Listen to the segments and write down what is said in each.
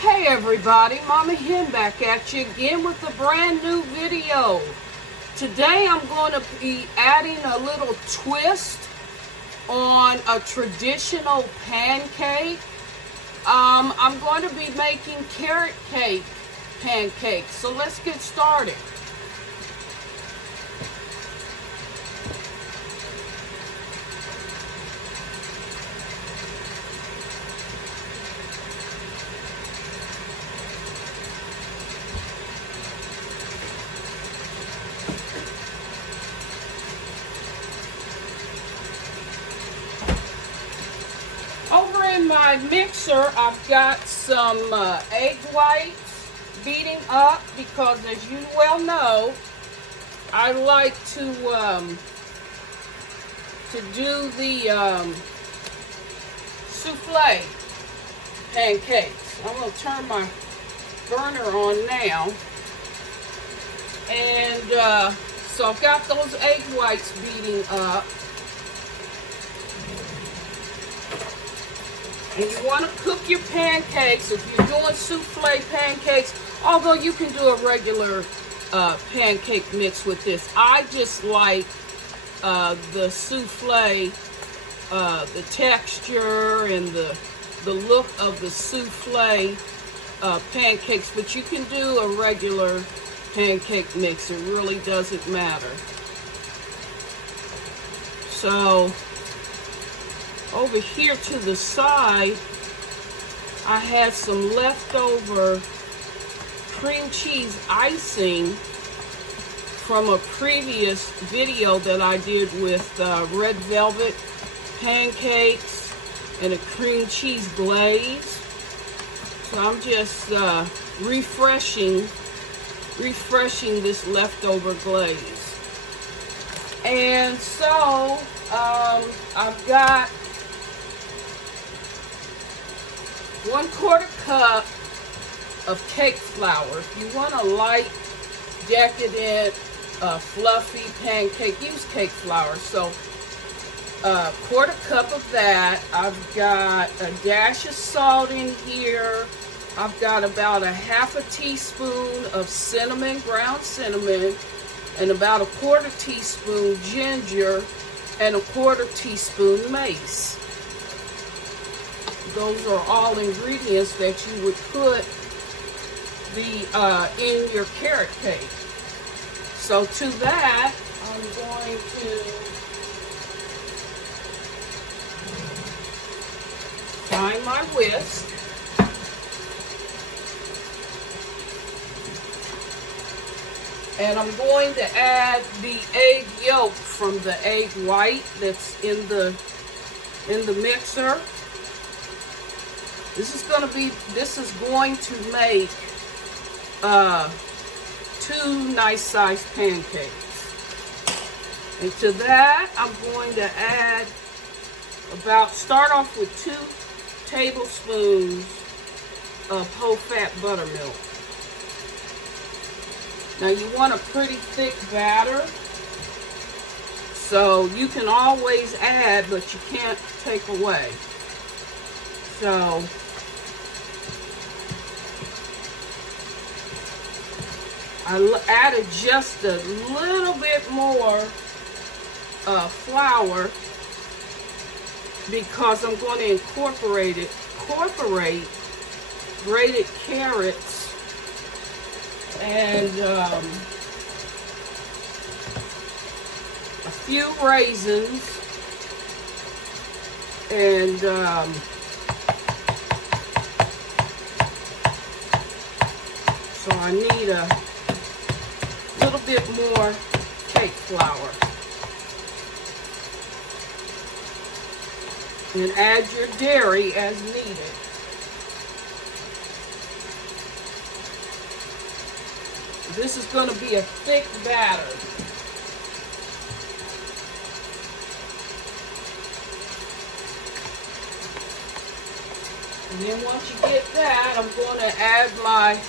Hey everybody, Mama Hen back at you again with a brand new video. Today I'm going to be adding a little twist on a traditional pancake. I'm going to be making carrot cake pancakes, so let's get started. Over in my mixer, I've got some egg whites beating up because, as you well know, I like to do the soufflé pancakes. I'm going to turn my burner on now, and so I've got those egg whites beating up. And you want to cook your pancakes if you're doing souffle pancakes, although you can do a regular pancake mix with this. I just like the souffle, the texture and the look of the souffle pancakes, but you can do a regular pancake mix. It really doesn't matter. So over here to the side, I had some leftover cream cheese icing from a previous video that I did with red velvet pancakes and a cream cheese glaze. So I'm just refreshing this leftover glaze. And so I've got 1/4 cup of cake flour. If you want a light, decadent, fluffy pancake, use cake flour. So 1/4 cup of that. I've got a dash of salt in here. I've got about a 1/2 teaspoon of cinnamon, ground cinnamon, and about a 1/4 teaspoon ginger, and a 1/4 teaspoon mace. Those are all ingredients that you would put in your carrot cake. So to that, I'm going to find my whisk. And I'm going to add the egg yolk from the egg white that's in the mixer. This is going to make 2 nice sized pancakes. And to that, I'm going to add start off with 2 tablespoons of whole fat buttermilk. Now you want a pretty thick batter, so you can always add, but you can't take away. So I added just a little bit more flour because I'm going to incorporate grated carrots and a few raisins and so I need a little bit more cake flour. And add your dairy as needed. This is going to be a thick batter. And then once you get that, I'm going to add my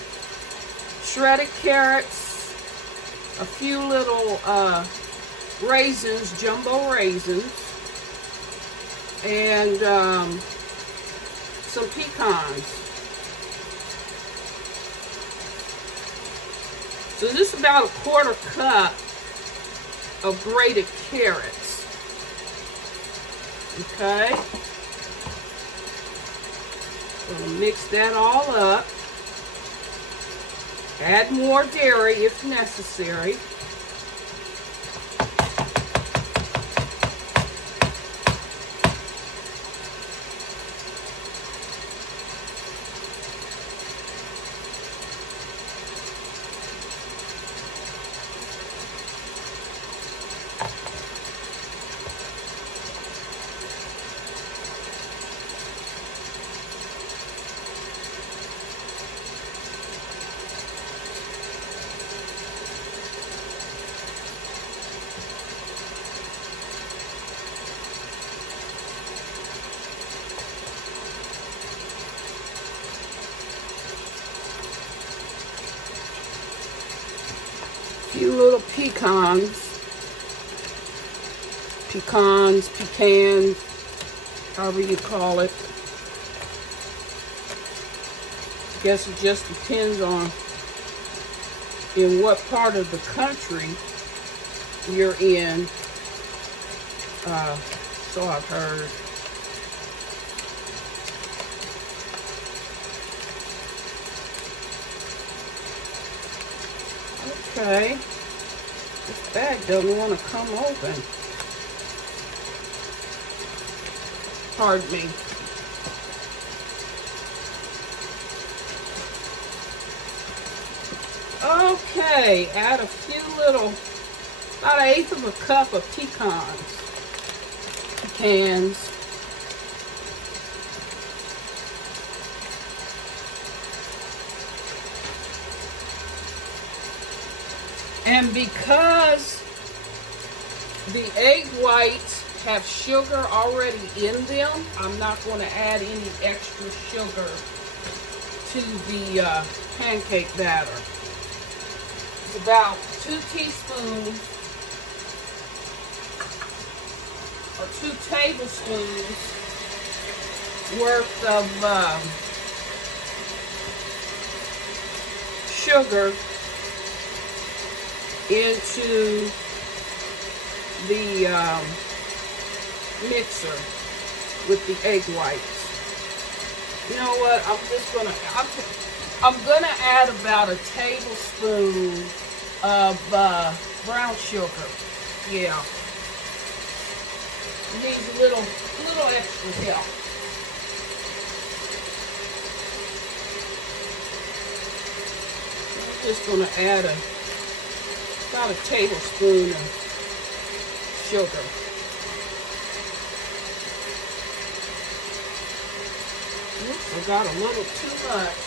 shredded carrots, a few little raisins, jumbo raisins, and some pecans. So this is about a 1/4 cup of grated carrots. Okay. Gonna mix that all up. Add more dairy if necessary. Few little pecans, however you call it. I guess it just depends on in what part of the country you're in. So I've heard. Okay, this bag doesn't want to come open. Pardon me. Okay, add a few little, about 1/8 of a cup of pecans. And because the egg whites have sugar already in them, I'm not going to add any extra sugar to the pancake batter. It's about 2 teaspoons or 2 tablespoons worth of sugar into the mixer with the egg whites. You know what? I'm gonna add about a tablespoon of brown sugar. Yeah, it needs a little extra help. I'm just gonna add about a tablespoon of sugar. Oops, I got a little too much.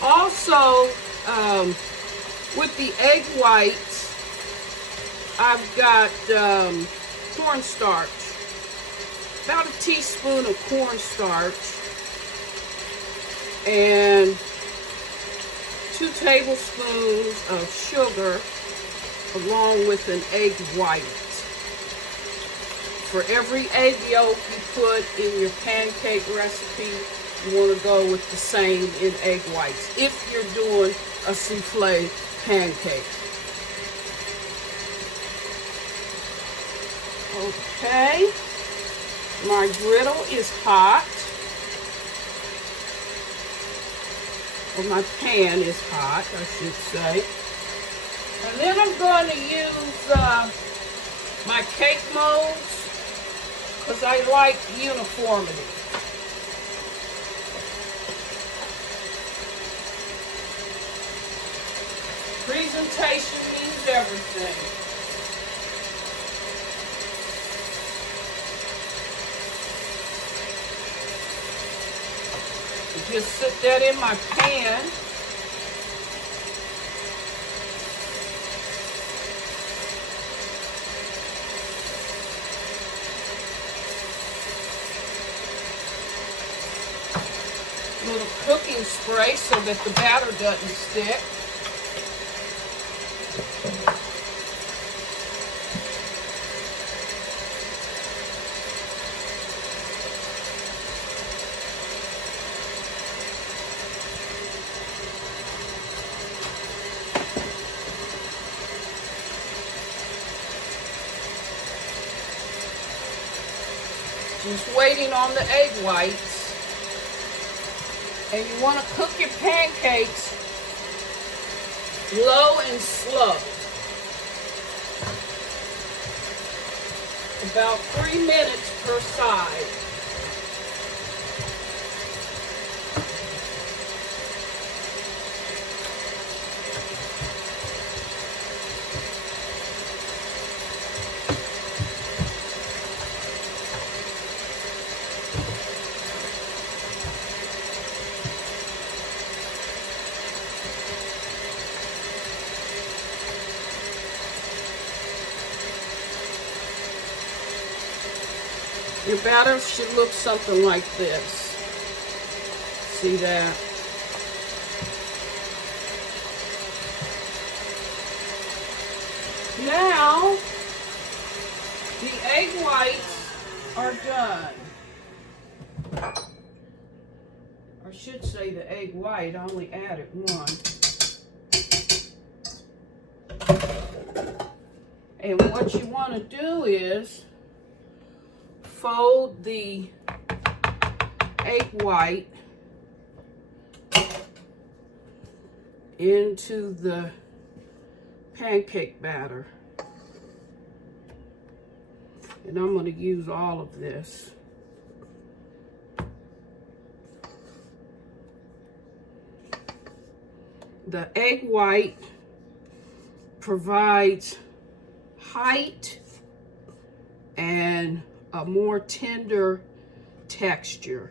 Also, with the egg whites, I've got cornstarch. About a teaspoon of cornstarch and 2 tablespoons of sugar along with an egg white. For every egg yolk you put in your pancake recipe, you want to go with the same in egg whites if you're doing a soufflé pancake. Okay, my griddle is hot, or my pan is hot, I should say. And then I'm going to use my cake molds because I like uniformity. Presentation means everything. Just sit that in my pan. little cooking spray so that the batter doesn't stick. Just waiting on the egg whites. And you want to cook your pancakes low and slow. About 3 minutes per side. Your batter should look something like this. See that? Now, the egg whites are done. I should say the egg white, I only added one. And what you want to do is fold the egg white into the pancake batter. And I'm going to use all of this. The egg white provides height and a more tender texture.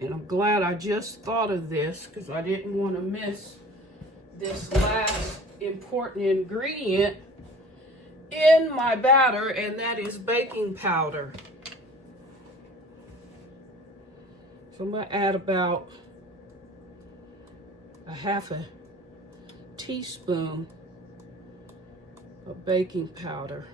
And I'm glad I just thought of this because I didn't want to miss this last important ingredient in my batter, and that is baking powder. So I'm going to add about a half a teaspoon of baking powder.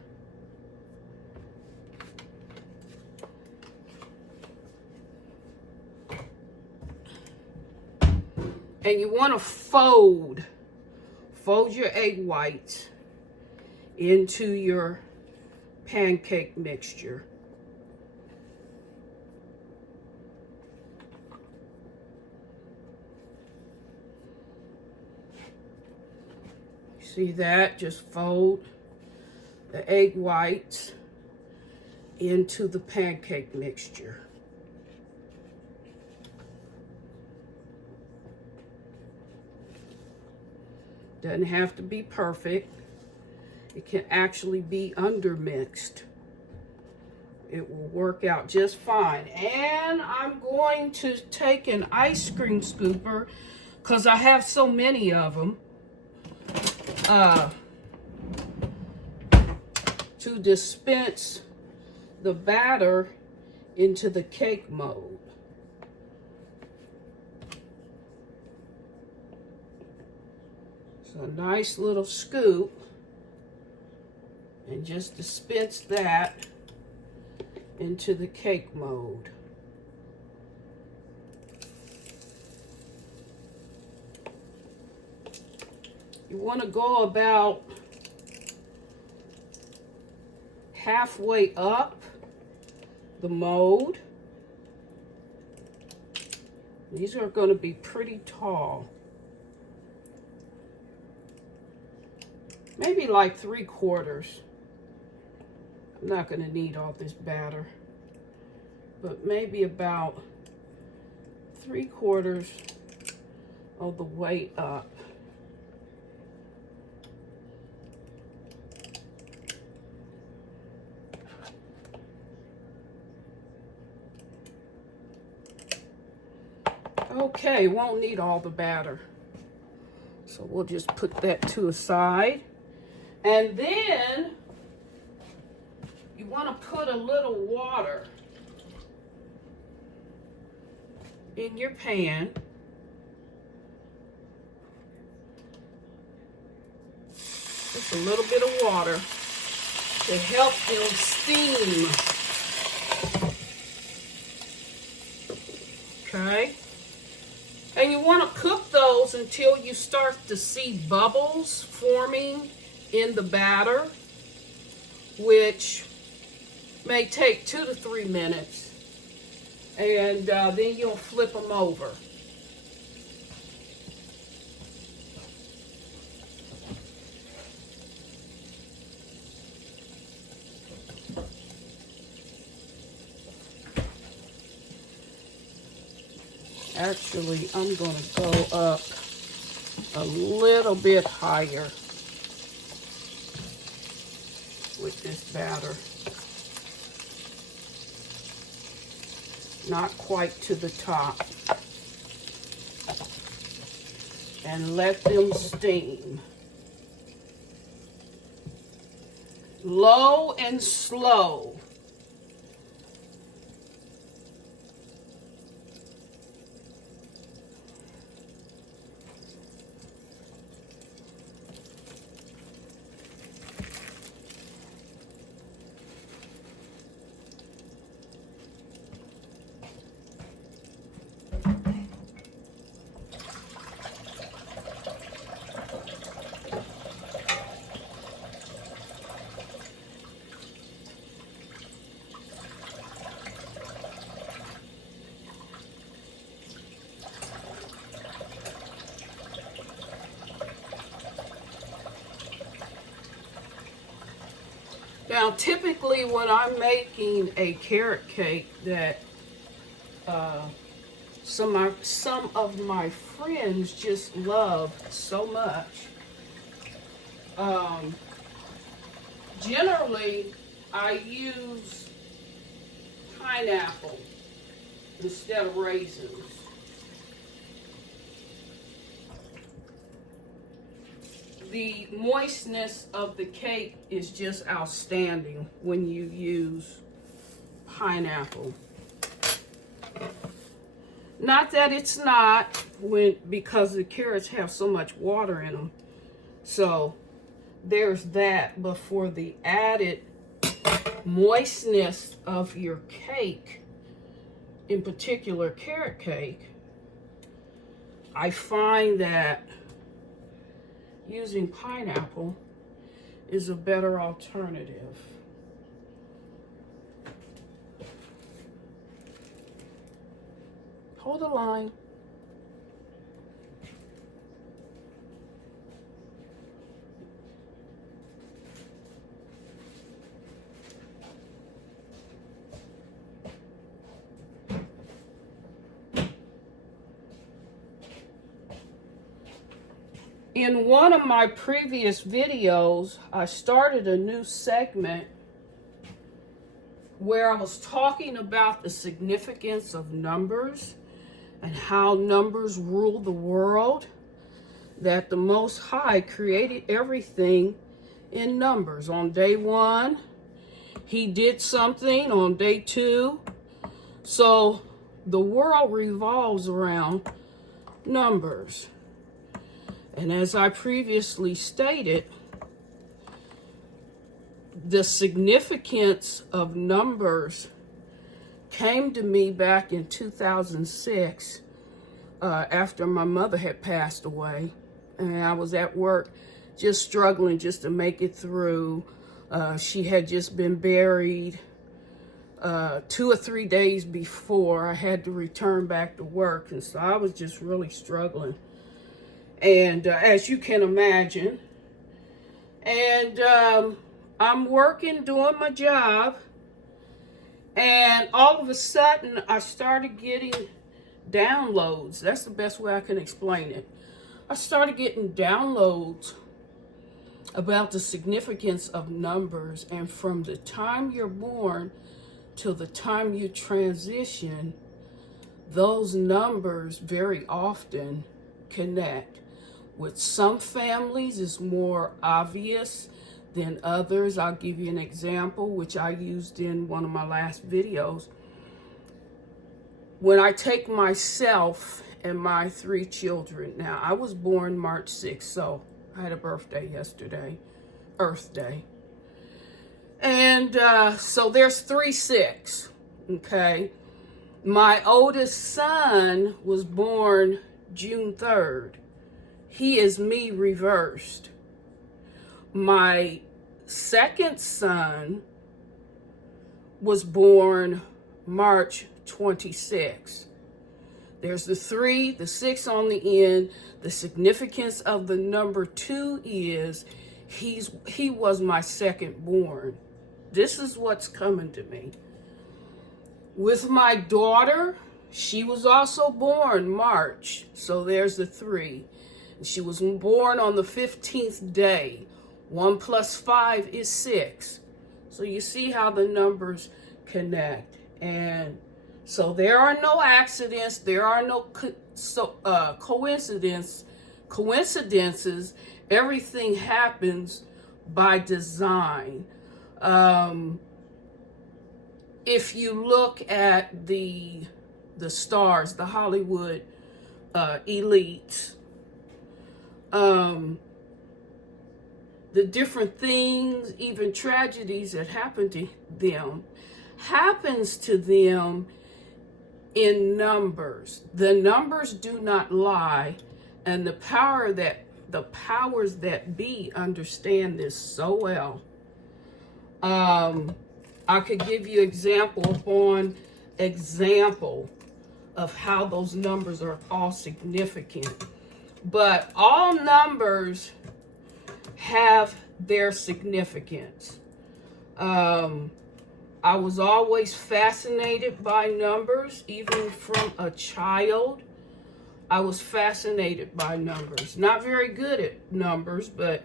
And you want to fold your egg whites into your pancake mixture. See that? Just fold the egg whites into the pancake mixture. Doesn't have to be perfect. It can actually be undermixed. It will work out just fine. And I'm going to take an ice cream scooper because I have so many of them to dispense the batter into the cake mold. So a nice little scoop, and just dispense that into the cake mold. You want to go about halfway up the mold. These are going to be pretty tall. Maybe like 3/4. I'm not going to need all this batter, but maybe about 3/4 of the way up. Okay, won't need all the batter. So we'll just put that to a side. And then you want to put a little water in your pan. Just a little bit of water to help them steam. Okay? And you want to cook those until you start to see bubbles forming in the batter, which may take 2 to 3 minutes. And then you'll flip them over. Actually, I'm going to go up a little bit higher with this batter. Not quite to the top. And let them steam. Low and slow. Now, typically when I'm making a carrot cake that some of my friends just love so much, generally I use pineapple instead of raisins. The moistness of the cake is just outstanding when you use pineapple. Not that it's not, because the carrots have so much water in them. So there's that. But for the added moistness of your cake, in particular carrot cake, I find that using pineapple is a better alternative. Hold the line. In one of my previous videos, I started a new segment where I was talking about the significance of numbers and how numbers rule the world, that the Most High created everything in numbers. On day 1, he did something. On day 2, so the world revolves around numbers. And as I previously stated, the significance of numbers came to me back in 2006 after my mother had passed away. And I was at work just struggling just to make it through. She had just been buried 2 or 3 days before I had to return back to work. And so I was just really struggling. And as you can imagine, and I'm working, doing my job, and all of a sudden I started getting downloads. That's the best way I can explain it. I started getting downloads about the significance of numbers, and from the time you're born till the time you transition, those numbers very often connect. With some families, it's more obvious than others. I'll give you an example, which I used in one of my last videos. When I take myself and my 3 children, now I was born March 6th, so I had a birthday yesterday, Earth Day. And so there's 3/6, okay? My oldest son was born June 3rd. He is me reversed. My second son was born March 26th. There's the 3, the 6 on the end. The significance of the number 2 is he was my second born. This is what's coming to me. With my daughter, she was also born March, so there's the 3. She was born on the 15th day. 1 + 5 is 6. So you see how the numbers connect. And so there are no accidents. There are no coincidences. Everything happens by design. If you look at the stars, the Hollywood elites, the different things, even tragedies that happen to them, happens to them in numbers. The numbers do not lie, and the powers that be understand this so well. I could give you example upon example of how those numbers are all significant. But all numbers have their significance. I was always fascinated by numbers, even from a child. I was fascinated by numbers. Not very good at numbers, but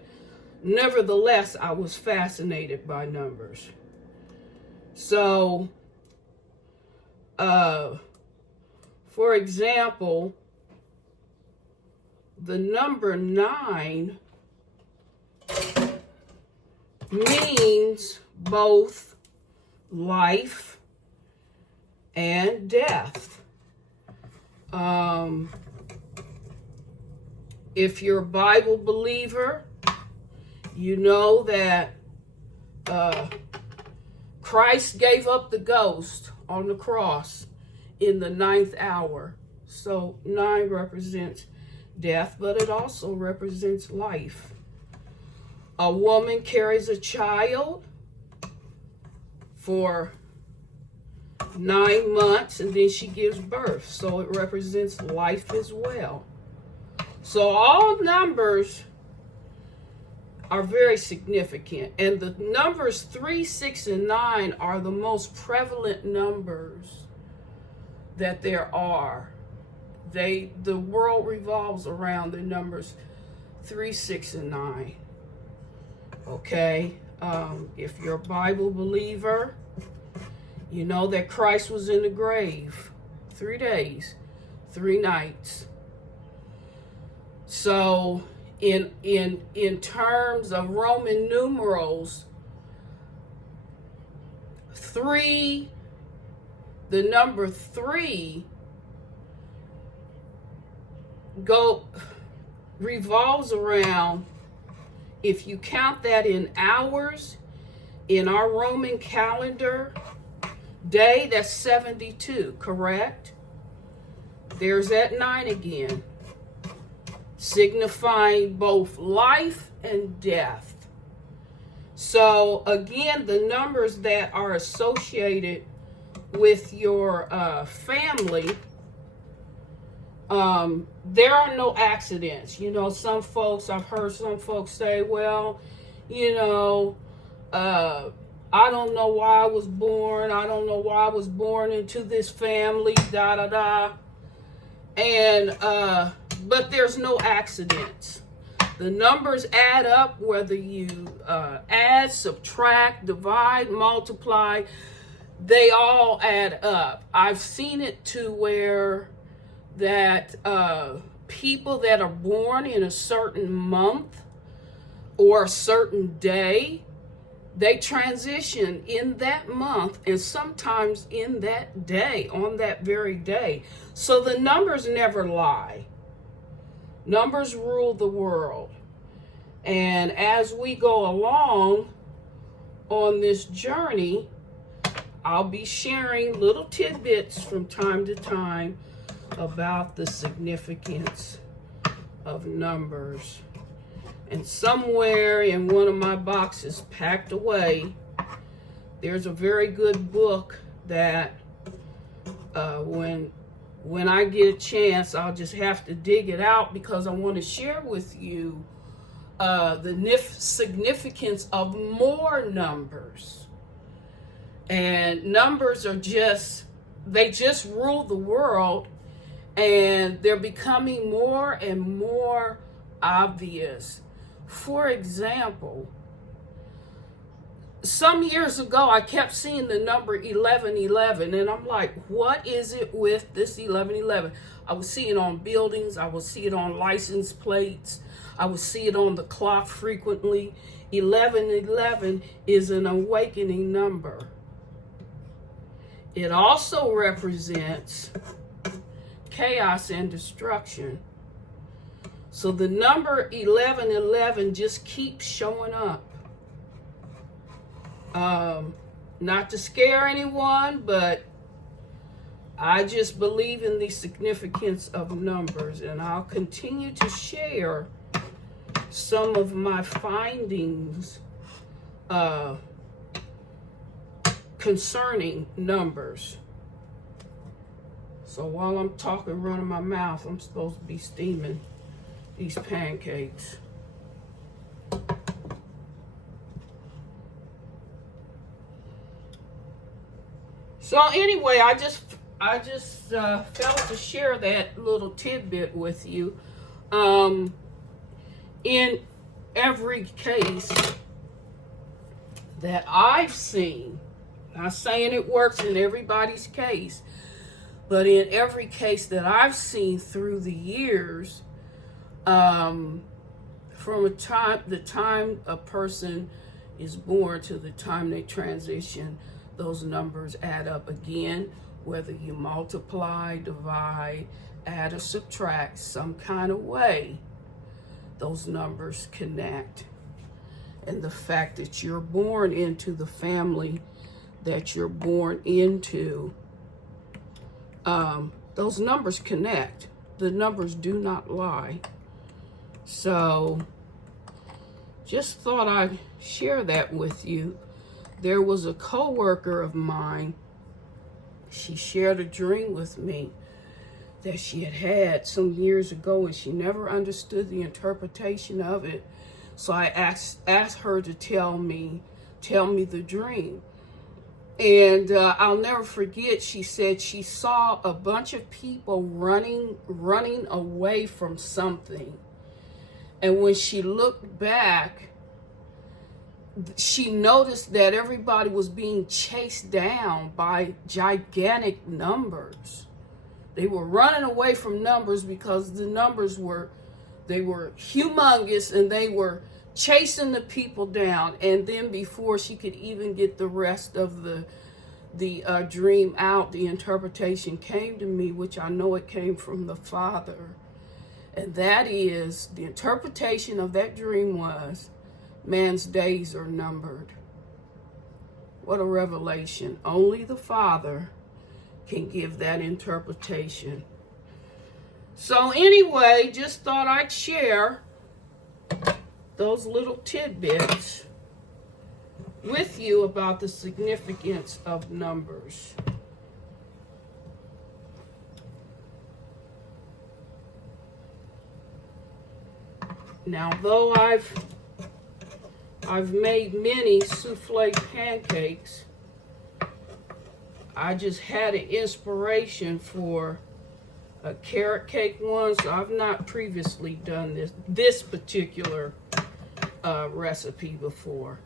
nevertheless, I was fascinated by numbers. So, for example, the number 9 means both life and death. If you're a Bible believer, you know that Christ gave up the ghost on the cross in the 9th hour. So 9 represents death, but it also represents life. A woman carries a child for 9 months and then she gives birth. So it represents life as well. So all numbers are very significant. And the numbers 3, 6, and 9 are the most prevalent numbers that there are. The world revolves around the numbers 3, 6, and 9. Okay? If you're a Bible believer, you know that Christ was in the grave 3 days, 3 nights. So in terms of Roman numerals, 3, the number 3 revolves around, if you count that in hours, in our Roman calendar day, that's 72, correct? There's that 9 again, signifying both life and death. So again, the numbers that are associated with your family, there are no accidents. You know, I've heard some folks say, well, you know, I don't know why I was born. I don't know why I was born into this family, da da da. And but there's no accidents. The numbers add up, whether you add, subtract, divide, multiply. they all add up. I've seen it to where that people that are born in a certain month or a certain day, they transition in that month and sometimes in that day, on that very day. So the numbers never lie. Numbers rule the world. And as we go along on this journey, I'll be sharing little tidbits from time to time about the significance of numbers. And somewhere in one of my boxes packed away, there's a very good book that when I get a chance, I'll just have to dig it out because I want to share with you the significance of more numbers. And numbers are they just rule the world, and they're becoming more and more obvious. For example, some years ago, I kept seeing the number 1111, and I'm like, what is it with this 1111? I would see it on buildings. I would see it on license plates. I would see it on the clock frequently. 1111 is an awakening number. It also represents chaos and destruction. So the number 1111 just keeps showing up. Not to scare anyone, but I just believe in the significance of numbers, and I'll continue to share some of my findings concerning numbers. So while I'm talking, running my mouth, I'm supposed to be steaming these pancakes. So anyway, I just felt to share that little tidbit with you. In every case that I've seen, not saying it works in everybody's case, but in every case that I've seen through the years, from the time a person is born to the time they transition, those numbers add up again, whether you multiply, divide, add or subtract some kind of way, those numbers connect. And the fact that you're born into the family that you're born into, those numbers connect. The numbers do not lie. So just thought I'd share that with you. There was a coworker of mine. She shared a dream with me that she had some years ago, and she never understood the interpretation of it. So I asked her to tell me the dream. And I'll never forget, she said she saw a bunch of people running away from something. And when she looked back, she noticed that everybody was being chased down by gigantic numbers. They were running away from numbers because the numbers were humongous, and they were chasing the people down. And then before she could even get the rest of the dream out, the interpretation came to me, which I know it came from the Father. And that is, the interpretation of that dream was, man's days are numbered. What a revelation. Only the Father can give that interpretation. So anyway, just thought I'd share those little tidbits with you about the significance of numbers. Now, though I've made many soufflé pancakes, I just had an inspiration for a carrot cake one, so I've not previously done this particular recipe before.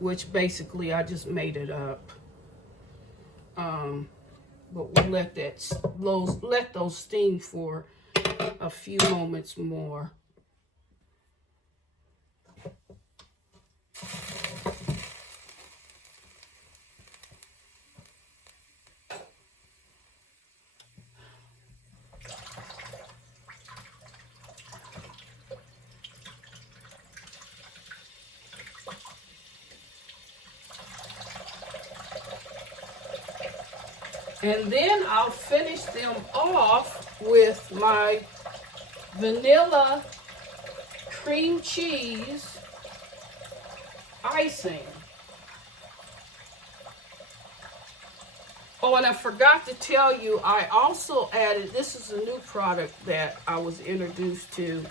which basically I just made it up. But we'll let those steam for a few moments more. And then I'll finish them off with my vanilla cream cheese icing. Oh, and I forgot to tell you, I also added, this is a new product that I was introduced to,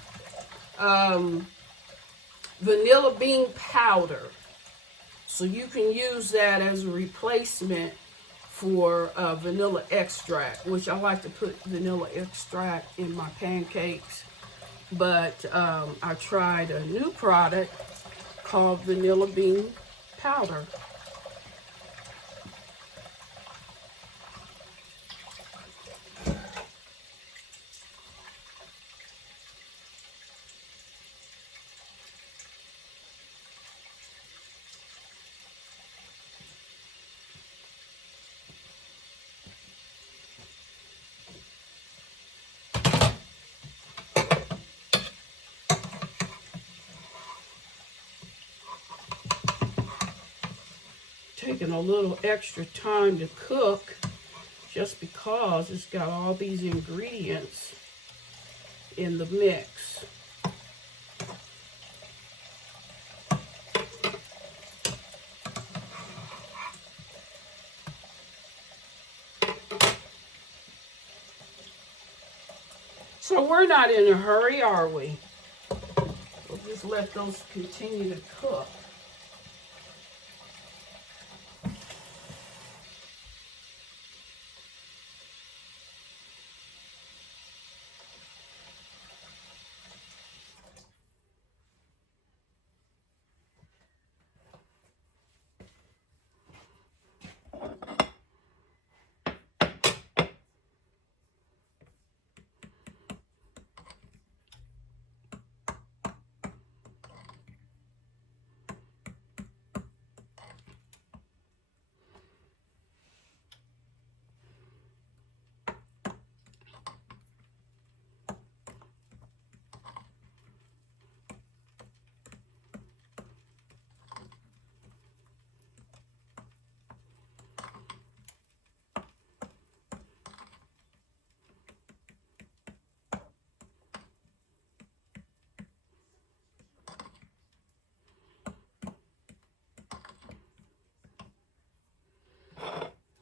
vanilla bean powder. So you can use that as a replacement for vanilla extract, which I like to put vanilla extract in my pancakes. But I tried a new product called vanilla bean powder. Taking a little extra time to cook just because it's got all these ingredients in the mix. So we're not in a hurry, are we? We'll just let those continue to cook.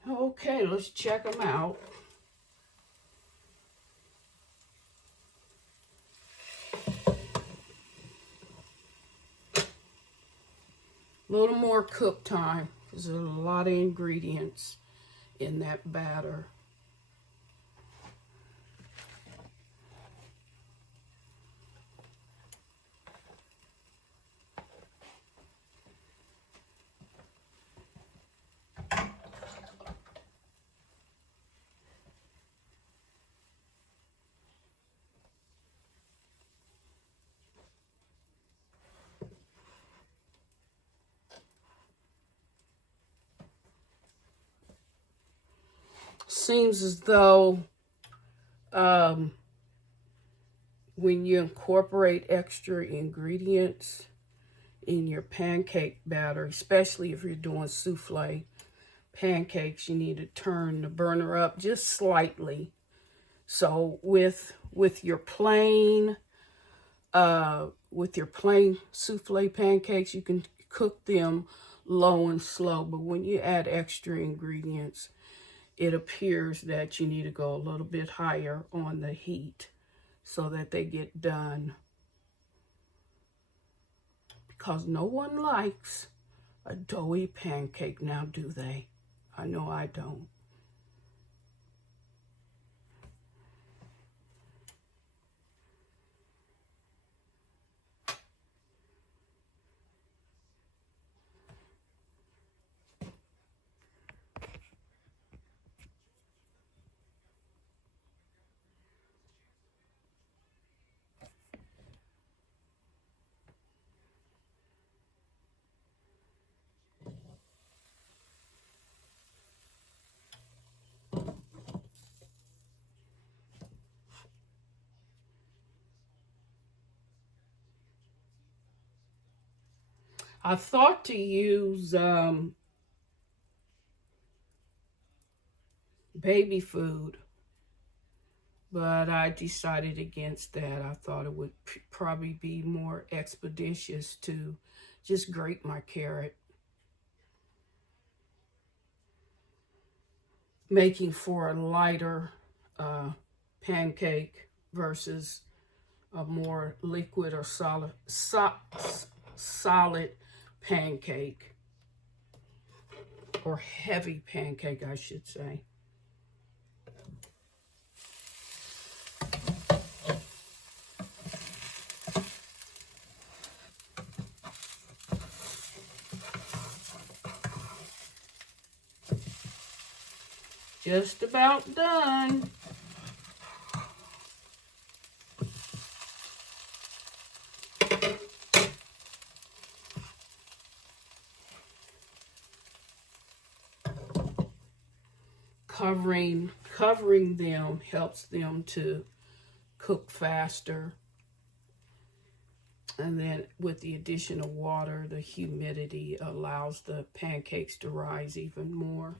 Okay, let's check them out. A little more cook time because there's a lot of ingredients in that batter. Seems as though when you incorporate extra ingredients in your pancake batter, especially if you're doing souffle pancakes, you need to turn the burner up just slightly. So with your plain souffle pancakes, you can cook them low and slow, but when you add extra ingredients, it appears that you need to go a little bit higher on the heat so that they get done. Because no one likes a doughy pancake now, do they? I know I don't. I thought to use baby food, but I decided against that. I thought it would probably be more expeditious to just grate my carrot, making for a lighter pancake versus a more liquid or solid pancake, or heavy pancake, I should say. Just about done. Covering them helps them to cook faster. And then with the addition of water, the humidity allows the pancakes to rise even more.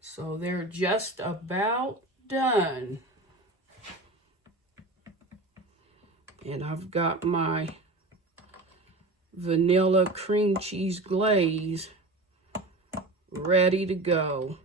So they're just about done. And I've got my vanilla cream cheese glaze ready to go.